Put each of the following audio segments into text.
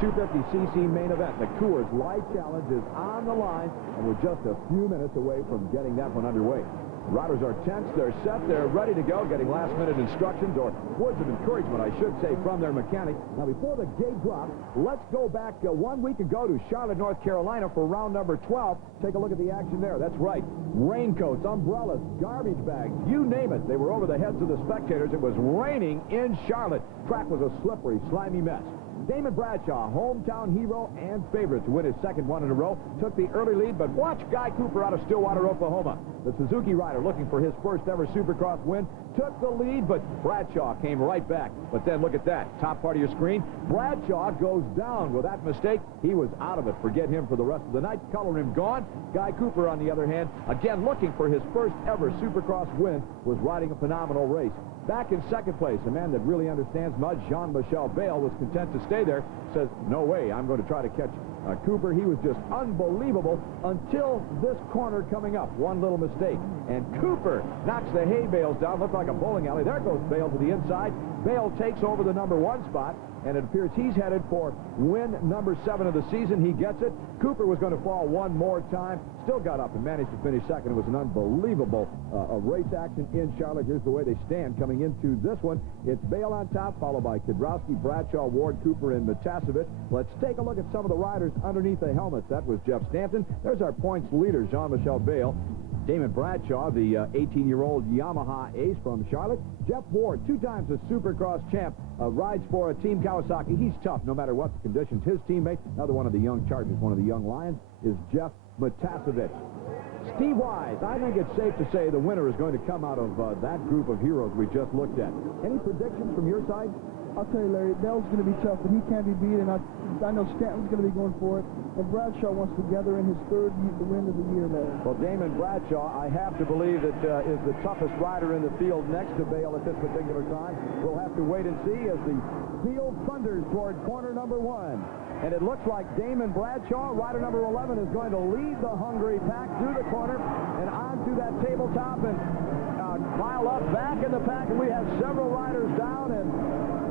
250cc main event. The Coors Light Challenge is on the line, and we're just a few minutes away from getting that one underway. Riders are tense, they're set, they're ready to go, getting last-minute instructions or words of encouragement, I should say, from their mechanic. Now, before the gate drops, let's go back 1 week ago to Charlotte, North Carolina for round number 12. Take a look at the action there. That's right. Raincoats, umbrellas, garbage bags, you name it. They were over the heads of the spectators. It was raining in Charlotte. Track was a slippery, slimy mess. Damon Bradshaw, hometown hero and favorite to win his second one in a row, took the early lead, but watch Guy Cooper out of Stillwater, Oklahoma. The Suzuki rider looking for his first ever Supercross win took the lead, but Bradshaw came right back. But then look at that, top part of your screen. Bradshaw goes down with that mistake. He was out of it. Forget him for the rest of the night. Color him gone. Guy Cooper, on the other hand, again looking for his first ever Supercross win, was riding a phenomenal race. Back in second place, a man that really understands mud, Jean-Michel Bale, was content to stay there. Says, no way, I'm going to try to catch Cooper. He was just unbelievable until this corner coming up. One little mistake, and Cooper knocks the hay bales down. Looked like a bowling alley. There goes Bale to the inside. Bale takes over the number 1 spot, and it appears he's headed for win number 7 of the season. He gets it. Cooper was going to fall one more time. Still got up and managed to finish second. It was an unbelievable race action in Charlotte. Here's the way they stand coming into this one. It's Bale on top, followed by Kidrowski, Bradshaw, Ward, Cooper, and Matasovic. Let's take a look at some of the riders underneath the helmets. That was Jeff Stanton. There's our points leader, Jean-Michel Bale. Damon Bradshaw, the 18-year-old Yamaha ace from Charlotte. Jeff Ward, 2 times a Supercross champ, rides for Team Kawasaki. He's tough no matter what the conditions. His teammate, another one of the young Chargers, one of the young Lions, is Jeff Matasovic. Steve Wise, I think it's safe to say the winner is going to come out of that group of heroes we just looked at. Any predictions from your side? I'll tell you, Larry, Bell's going to be tough, but he can't be beat, and I know Stanton's going to be going for it. And Bradshaw wants to gather in his third win of the year, Larry. Well, Damon Bradshaw, I have to believe that is the toughest rider in the field next to Bale at this particular time. We'll have to wait and see as the field thunders toward corner number 1. And it looks like Damon Bradshaw, rider number 11, is going to lead the hungry pack through the corner and onto that tabletop and pile up back in the pack. And we have several riders down, and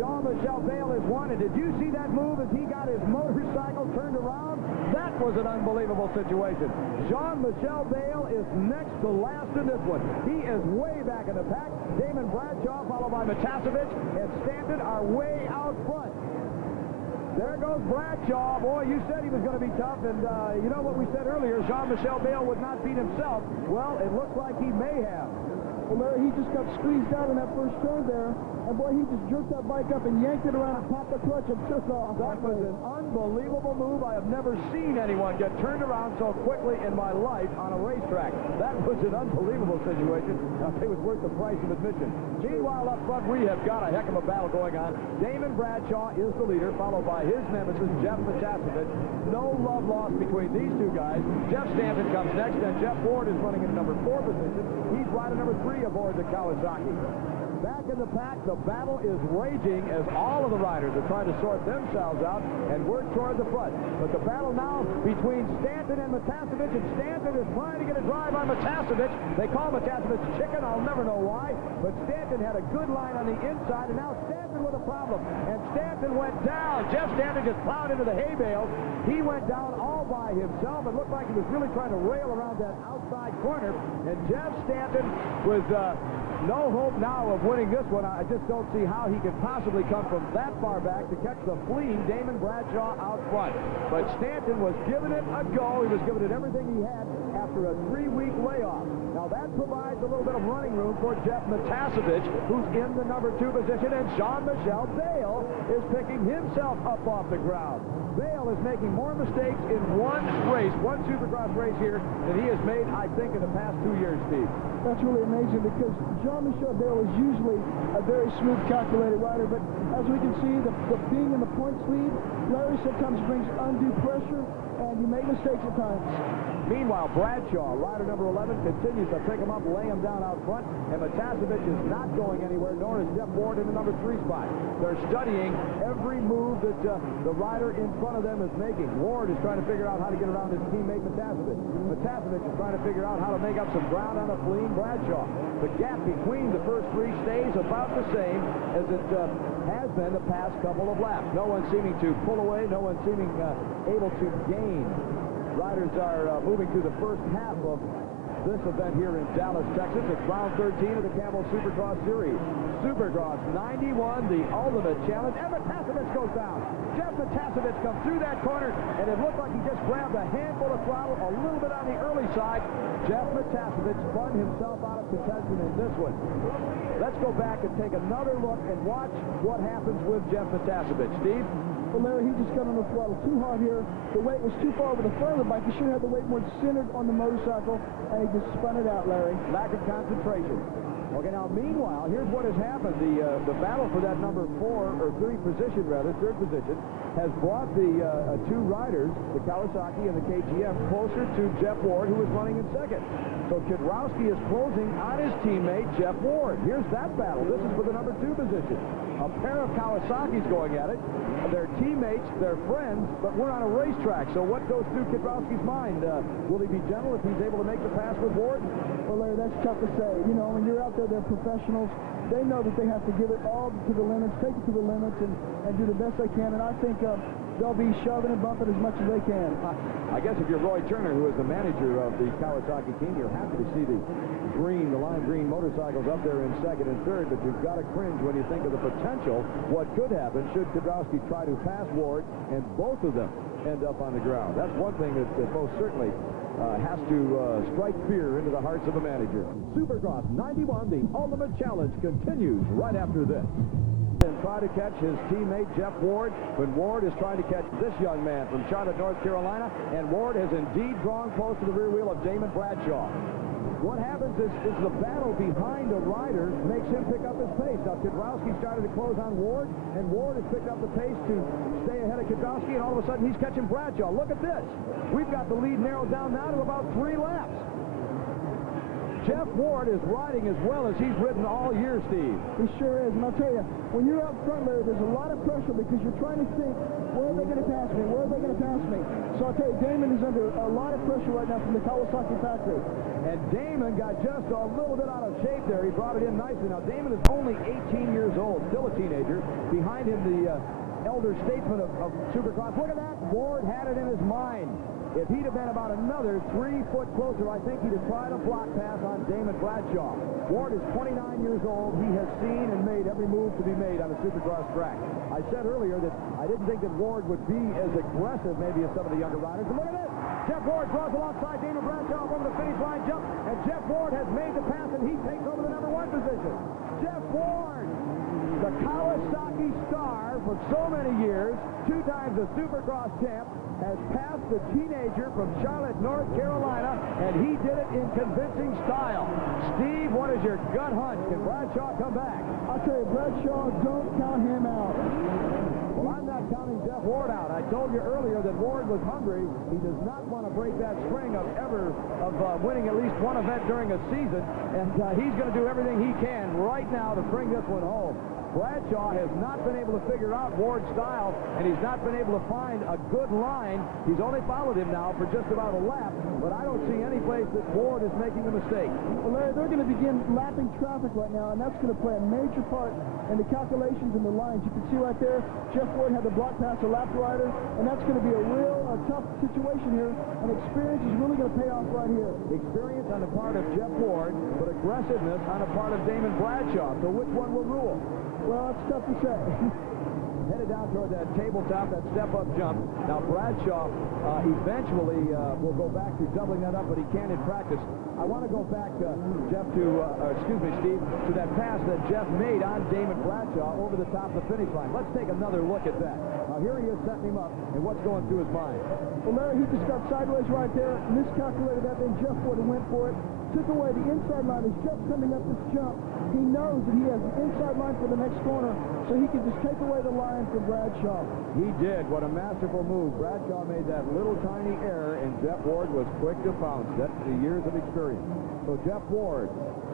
Jean-Michel Bale is one. And did you see that move as he got his motorcycle turned around? That was an unbelievable situation. Jean-Michel Bale is next to last in this one. He is way back in the pack. Damon Bradshaw, followed by Matasovic, and Stanton are way out front. There goes Bradshaw. Boy, you said he was going to be tough, and you know what we said earlier, Jean-Michel Bale would not beat himself. Well, it looks like he may have. Well, Larry, he just got squeezed out in that first turn there, and boy, he just jerked that bike up and yanked it around and popped the clutch and took off. That was an unbelievable move. I have never seen anyone get turned around so quickly in my life on a racetrack. That was an unbelievable situation. It was worth the price of admission. Meanwhile, up front, we have got a heck of a battle going on. Damon Bradshaw is the leader, followed by his nemesis, Jeff Matasovic. No love lost between these two guys. Jeff Stanton comes next, and Jeff Ward is running in number 4 position. He's rider number 3 aboard the Kawasaki. Back in the pack, the battle is raging as all of the riders are trying to sort themselves out and work toward the front. But the battle now between Stanton and Matasovic, and Stanton is trying to get a drive on Matasovic. They call Matasovic chicken, I'll never know why. But Stanton had a good line on the inside, and now Stanton with a problem. And Stanton went down. Jeff Stanton just plowed into the hay bales. He went down all by himself. It looked like he was really trying to rail around that outside corner. And Jeff Stanton was no hope now of winning this one. I just don't see how he could possibly come from that far back to catch the fleeing Damon Bradshaw out front. But Stanton was giving it a go. He was giving it everything he had after a 3-week layoff. Now that provides a little bit of running room for Jeff Matasovic, who's in the number 2 position, and Jean-Michel Bale is picking himself up off the ground. Bale is making more mistakes in one race, one Supercross race here, than he has made, I think, in the past 2 years, Steve. That's really amazing because Jean-Michel Bale is usually a very smooth, calculated rider, but as we can see, the being in the points lead, Larry sometimes brings undue pressure, and you make mistakes at times. Meanwhile, Bradshaw, rider number 11, continues to pick him up, lay him down out front, and Matasovic is not going anywhere, nor is Jeff Ward in the number 3 spot. They're studying every move that the rider in front of them is making. Ward is trying to figure out how to get around his teammate Matasovic. Matasovic is trying to figure out how to make up some ground on a fleeing Bradshaw. The gap between the first 3 stays about the same as it has been the past couple of laps. No one seeming to pull away, no one seeming able to gain. Riders are moving through the first half of this event here in Dallas, Texas. It's round 13 of the Camel Supercross Series. Supercross 91, the ultimate challenge. And Matasevich goes down. Jeff Matasevich comes through that corner, and it looked like he just grabbed a handful of throttle, a little bit on the early side. Jeff Matasevich spun himself out of contention in this one. Let's go back and take another look and watch what happens with Jeff Matasevich. Steve? Well, Larry, he just got on the throttle too hard here. The weight was too far over the front of the bike. He should have the weight more centered on the motorcycle, and he just spun it out, Larry. Lack of concentration. Okay, now, meanwhile, here's what has happened. The battle for that number 4, or 3 position, rather, third position, has brought the two riders, the Kawasaki and the KTM, closer to Jeff Ward, who is running in second. So Kwiatkowski is closing on his teammate, Jeff Ward. Here's that battle. This is for the number 2 position. A pair of Kawasaki's going at it. They're teammates, they're friends, but we're on a racetrack. So what goes through Kwiatkowski's mind? Will he be gentle if he's able to make the pass with Ward? Well, Larry, that's tough to say. You know, when you're out there, they're professionals. They know that they have to give it all to the limits, take it to the limits, and do the best they can. And I think they'll be shoving and bumping as much as they can. I guess if you're Roy Turner, who is the manager of the Kawasaki team, you're happy to see the lime green motorcycles up there in second and third, but you've got to cringe when you think of the potential, what could happen should Kwiatkowski try to pass Ward and both of them end up on the ground. That's one thing that most certainly has to strike fear into the hearts of a manager. Supercross 91, the ultimate challenge, continues right after this. And try to catch his teammate Jeff Ward, when Ward is trying to catch this young man from Charlotte, North Carolina, and Ward has indeed drawn close to the rear wheel of Damon Bradshaw. What happens is the battle behind a rider makes him pick up his pace. Now, Kwiatkowski started to close on Ward, and Ward has picked up the pace to stay ahead of Kwiatkowski, and all of a sudden he's catching Bradshaw. Look at this. We've got the lead narrowed down now to about 3 laps. Jeff Ward is riding as well as he's ridden all year, Steve. He sure is. And I'll tell you, when you're out front, Larry, there's a lot of pressure because you're trying to think, where are they going to pass me? Where are they going to pass me? So I'll tell you, Damon is under a lot of pressure right now from the Kawasaki factory. And Damon got just a little bit out of shape there. He brought it in nicely. Now, Damon is only 18 years old, still a teenager. Behind him, the elder statesman of Supercross. Look at that. Ward had it in his mind. If he'd have been about another 3 foot closer, I think he'd have tried a block pass on Damon Bradshaw. Ward is 29 years old. He has seen and made every move to be made on a Supercross track. I said earlier that I didn't think that Ward would be as aggressive maybe as some of the younger riders. But look at this. Jeff Ward draws alongside Damon Bradshaw over the finish line jump, and Jeff Ward has made the pass, and he takes over the number 1 position. Jeff Ward, the Kawasaki star for so many years, 2 times a Supercross champ, has passed the teenager from Charlotte, North Carolina, and he did it in convincing style. Steve, what is your gut hunch? Can Bradshaw come back? I'll tell you, Bradshaw, don't count him out. Well, I'm not counting Jeff Ward out. I told you earlier that Ward was hungry. He does not want to break that string of winning at least one event during a season, and he's going to do everything he can right now to bring this one home. Bradshaw has not been able to figure out Ward's style, and he's not been able to find a good line. He's only followed him now for just about a lap, but I don't see any place that Ward is making a mistake. Well, Larry, they're going to begin lapping traffic right now, and that's going to play a major part in the calculations and the lines. You can see right there, Jeff Ward had the block pass a lap rider, and that's going to be a real tough situation here, and experience is really going to pay off right here. Experience on the part of Jeff Ward, but aggressiveness on the part of Damon Bradshaw. So which one will rule? Well, it's tough to say. Headed down toward that tabletop, that step-up jump. Now, Bradshaw eventually will go back to doubling that up, but he can't in practice. I want to go back, Steve, to that pass that Jeff made on Damon Bradshaw over the top of the finish line. Let's take another look at that. Now, here he is setting him up, and what's going through his mind? Well, Larry, he just got sideways right there, miscalculated that, then Jeff Ward went for it, took away the inside line. As Jeff's coming up this jump, he knows that he has the inside line for the next corner, so he can just take away the line from Bradshaw. He did. What a masterful move. Bradshaw made that little tiny error, and Jeff Ward was quick to pounce. That's the years of experience. So Jeff Ward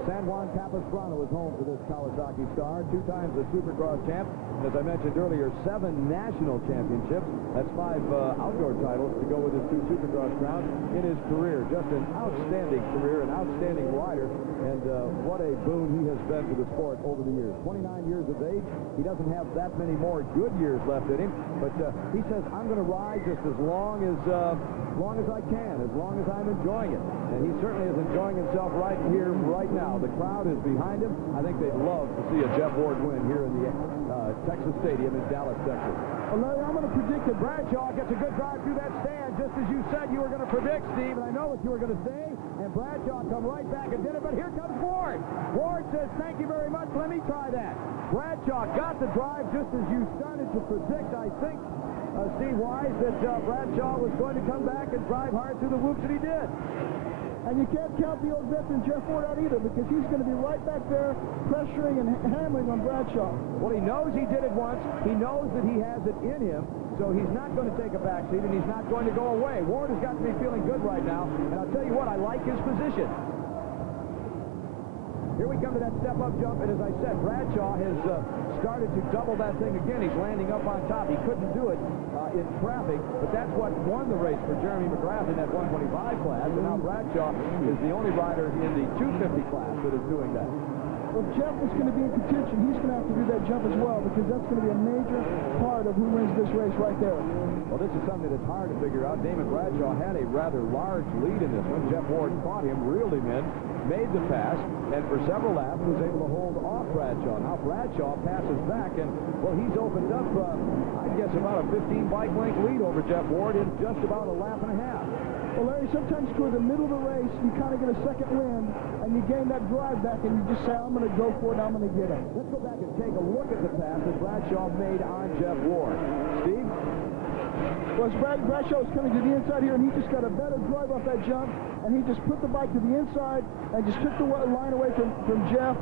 San Juan Capistrano is home for this Kawasaki star, 2 times the Supercross champ. As I mentioned earlier, 7 national championships. That's 5 outdoor titles to go with his 2 Supercross crowns in his career. Just an outstanding career, an outstanding rider, and what a boon he has been to the sport over the years. 29 years of age. He doesn't have that many more good years left in him, but he says, I'm going to ride just as long as I can, as long as I'm enjoying it. And he certainly is enjoying himself right here, right now. The crowd is behind him. I think they'd love to see a Jeff Ward win here in the Texas Stadium in Dallas, Texas. Well, Larry, I'm going to predict that Bradshaw gets a good drive through that stand, just as you said you were going to predict, Steve, and I know what you were going to say. And Bradshaw come right back and did it, but here comes Ward. Ward says, thank you very much. Let me try that. Bradshaw got the drive just as you started to predict, I think, Steve Wise, that Bradshaw was going to come back and drive hard through the whoops, and he did. And you can't count the old veteran Jeff Ward out either, because he's going to be right back there pressuring and hammering on Bradshaw. Well, he knows he did it once. He knows that he has it in him, so he's not going to take a back seat, and he's not going to go away. Ward has got to be feeling good right now, and I'll tell you what, I like his position. Here we come to that step-up jump, and as I said, Bradshaw has started to double that thing again. He's landing up on top. He couldn't do it in traffic, but that's what won the race for Jeremy McGrath in that 125 class, and now Bradshaw is the only rider in the 250 class that is doing that. Well, if Jeff is going to be in contention, he's going to have to do that jump as well, because that's going to be a major part of who wins this race right there. Well, this is something that's hard to figure out. Damon Bradshaw had a rather large lead in this one. Jeff Ward caught him, reeled him in, made the pass, and for several laps was able to hold off Bradshaw. Now Bradshaw passes back, and, well, he's opened up, I guess, about a 15-bike length lead over Jeff Ward in just about a lap and a half. Well, Larry, sometimes toward the middle of the race, you kind of get a second wind, and you gain that drive back, and you just say, I'm going to go for it, I'm going to get it. Let's go back and take a look at the pass that Bradshaw made on Jeff Ward. Steve? Well, Bradshaw was coming to the inside here, and he just got a better drive off that jump, and he just put the bike to the inside and just took the line away from Jeff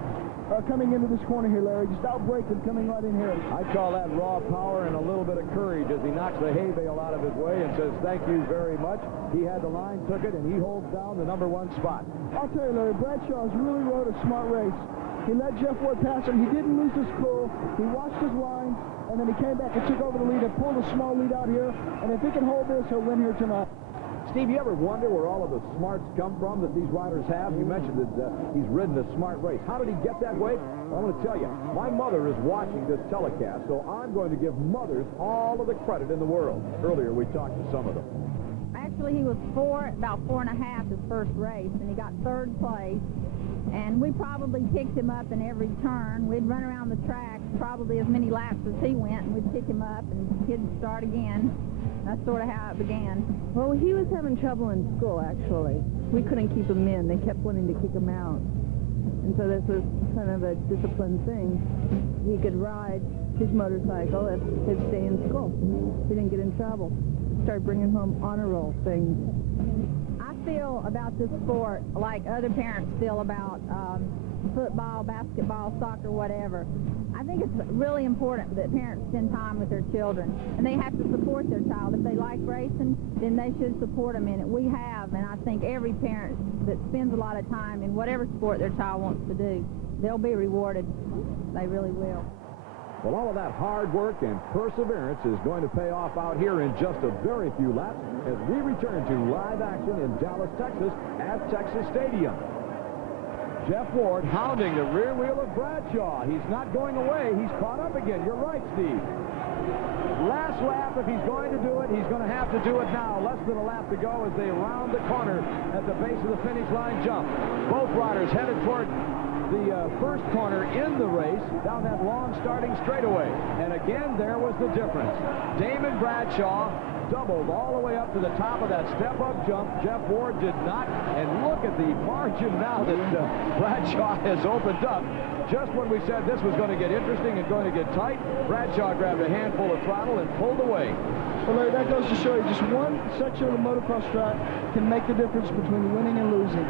coming into this corner here, Larry. Just outbraked him coming right in here. I call that raw power and a little bit of courage as he knocks the hay bale out of his way and says, thank you very much. He had the line, took it, and he holds down the #1 spot. I'll tell you, Larry, Bradshaw's really rode a smart race. He let Jeff Ward pass him. He didn't lose his cool. He watched his lines, and then he came back and took over the lead and pulled a small lead out here. And if he can hold this, he'll win here tonight. Steve, you ever wonder where all of the smarts come from that these riders have? You mentioned that he's ridden a smart race. How did he get that way? I want to tell you, my mother is watching this telecast, so I'm going to give mothers all of the credit in the world. Earlier, we talked to some of them. Actually, he was about 4.5 his first race, and he got 3rd place. And we probably picked him up in every turn. We'd run around the track probably as many laps as he went, and we'd pick him up, and he'd start again. That's sort of how it began. Well, he was having trouble in school, actually. We couldn't keep him in. They kept wanting to kick him out. And so this was kind of a discipline thing. He could ride his motorcycle if he'd stay in school. He didn't get in trouble. Started bringing home honor roll things. I feel about this sport like other parents feel about football, basketball, soccer, whatever. I think it's really important that parents spend time with their children, and they have to support their child. If they like racing, then they should support them in it. We have, and I think every parent that spends a lot of time in whatever sport their child wants to do, they'll be rewarded. They really will. Well, all of that hard work and perseverance is going to pay off out here in just a very few laps as we return to live action in Dallas, Texas at Texas Stadium. Jeff Ward hounding the rear wheel of Bradshaw. He's not going away. He's caught up again. You're right, Steve. Last lap, if he's going to do it, he's going to have to do it now. Less than a lap to go as they round the corner at the base of the finish line jump. Both riders headed toward the first corner in the race down that long starting straightaway. And again, there was the difference. Damon Bradshaw doubled all the way up to the top of that step-up jump. Jeff Ward did not. And look at the margin now that Bradshaw has opened up. Just when we said this was going to get interesting and going to get tight, Bradshaw grabbed a handful of throttle and pulled away. Well, Larry, that goes to show you just one section of the motocross track can make the difference between winning and losing.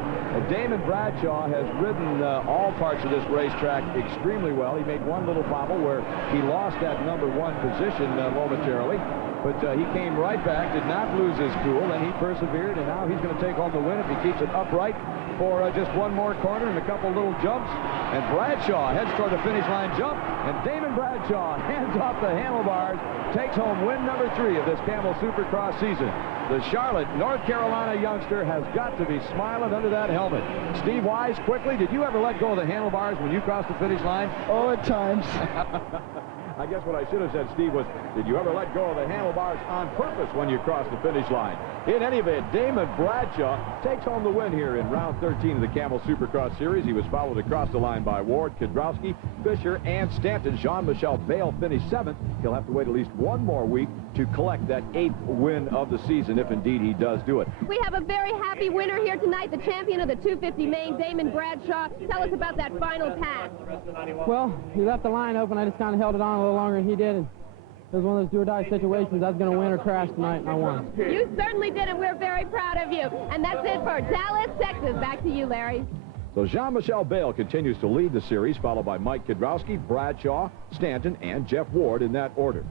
Damon Bradshaw has ridden all parts of this racetrack extremely well. He made one little bobble where he lost that #1 position momentarily. But he came right back, did not lose his cool, and he persevered, and now he's going to take home the win if he keeps it upright for just one more corner and a couple little jumps. And Bradshaw heads toward the finish line jump. And Damon Bradshaw hands off the handlebars, takes home win number 3 of this Camel Supercross season. The Charlotte, North Carolina youngster has got to be smiling under that helmet. Steve Wise, quickly, did you ever let go of the handlebars when you crossed the finish line? Oh, at times. I guess what I should have said, Steve, was, did you ever let go of the handlebars on purpose when you crossed the finish line? In any event, Damon Bradshaw takes home the win here in round 13 of the Camel Supercross Series. He was followed across the line by Ward, Kudrowski, Fisher, and Stanton. Jean-Michel Bale finished 7th. He'll have to wait at least one more week to collect that 8th win of the season, if indeed he does do it. We have a very happy winner here tonight, the champion of the 250 main, Damon Bradshaw. Tell us about that final pass. Well, he left the line open. I just kind of held it on a little longer than he did. And it was one of those do-or-die situations. I was going to win or crash tonight, and I won. You certainly did, and we're very proud of you. And that's it for Dallas, Texas. Back to you, Larry. So Jean-Michel Bale continues to lead the series, followed by Mike Kudrowski, Bradshaw, Stanton, and Jeff Ward in that order.